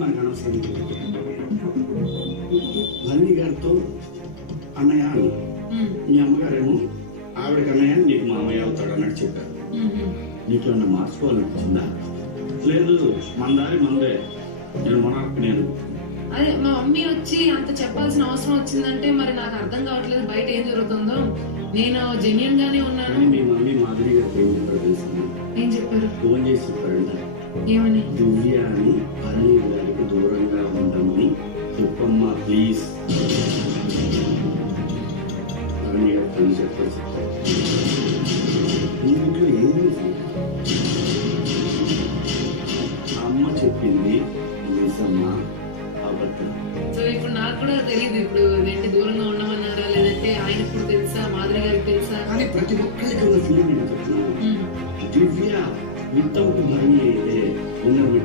మనకు అనవసరం. భరణి గారితో అన్నయ్య అని, మీ అమ్మగారేమో ఆవిడకి అన్నయ్య నీకు మామయ్య అవుతాడు అన్నట్టు చెప్పారు. నీకు ఏమన్నా మార్చుకోవాలనిపించిందా? లేదు, మన దారి మందే, నేను మనకు నేను. అదే మా మమ్మీ వచ్చి అంత చెప్పాల్సిన అవసరం వచ్చిందంటే మరి నాకు అర్థం కావట్లేదు బయట ఏం జరుగుతుందో. నేను జెన్యున్ గానే ఉన్నాను. మీ మమ్మీ మాధురి గారికి ఏం చెప్పారు తెలుసు? ఏం చెప్పారు? ఫోన్ చేసి చెప్పారంట. ఏమని? దివ్య అని భరణి గారికి దూరంగా ఉండమని చెప్పమ్మా ప్లీజ్. భరణి గారు పని చెప్పారు. ఇంట్లో ఏమీ అమ్మ చెప్పింది నిజమ్మా అబద్ధం. సో ఇప్పుడు నాకు కూడా తెలియదు ఇప్పుడు ఏంటి దూరంగా ఉండమన్నారా లేదంటే ఆయన ఇప్పుడు తెలుసా మాధురి గారికి తెలుసా? కానీ ప్రతి ఒక్కరికి ఉన్న ఫీలింగ్ చెప్తున్నాను. దివ్య వితౌట్ భరణి అయితే ఉన్నది